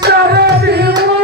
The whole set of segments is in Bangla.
সারা দিব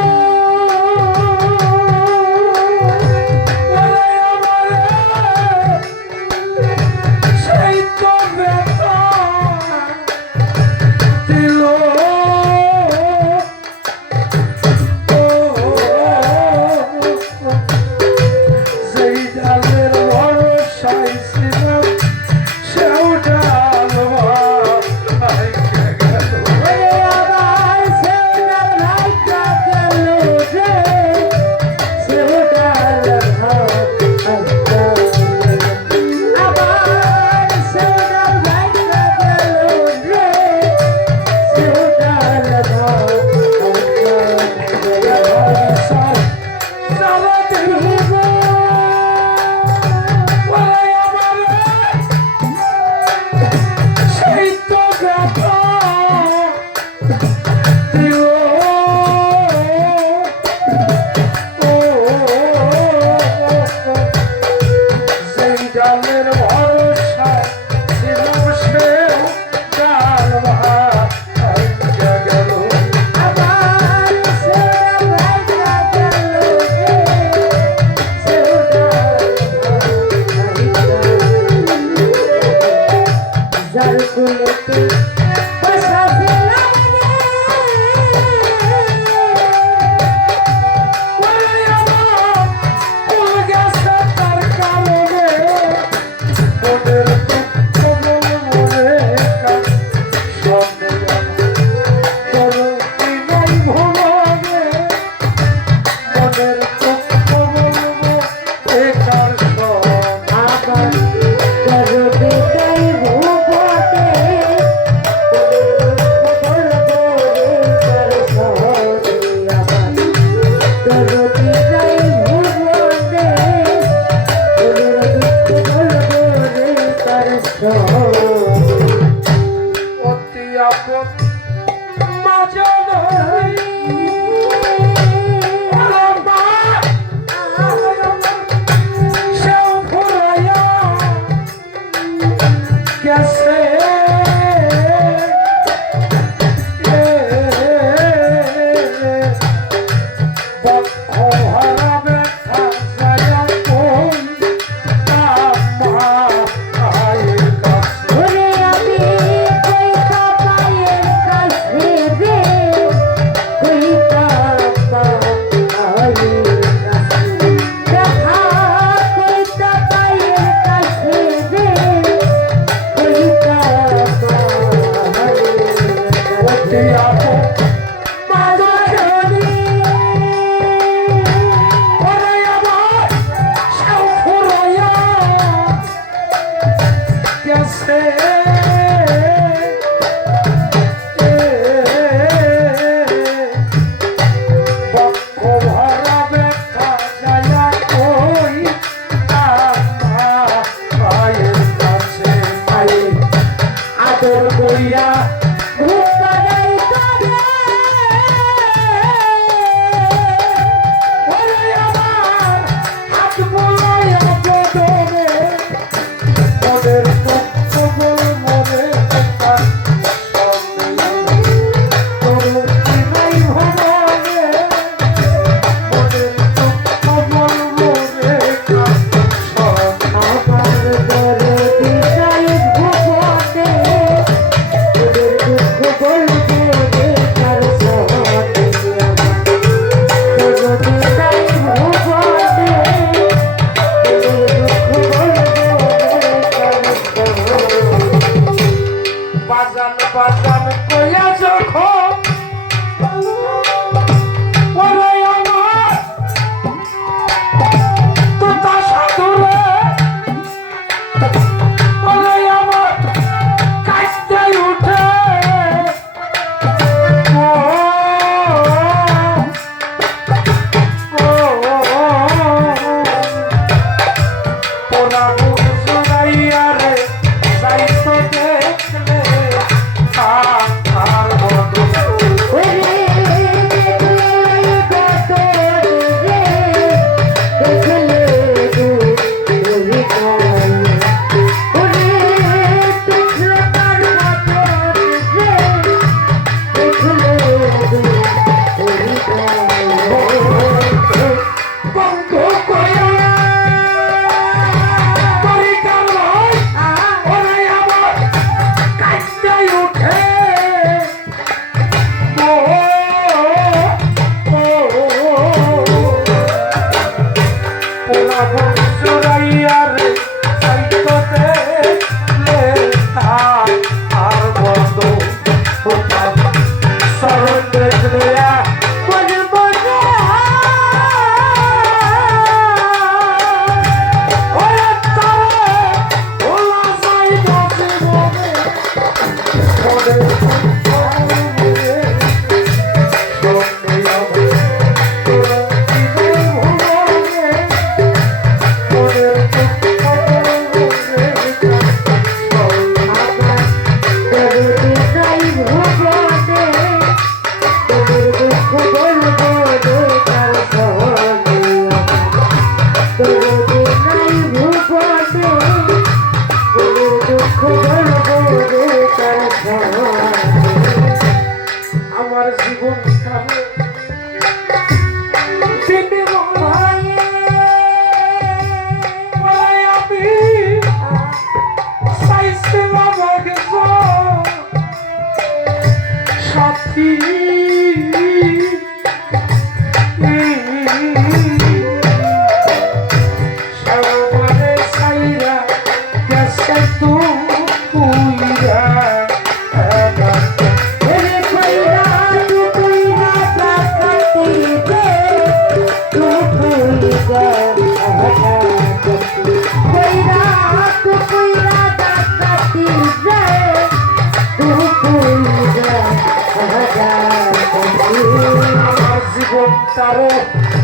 আদর করিয়া Ah. Thank you. 加油！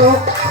দুঃখ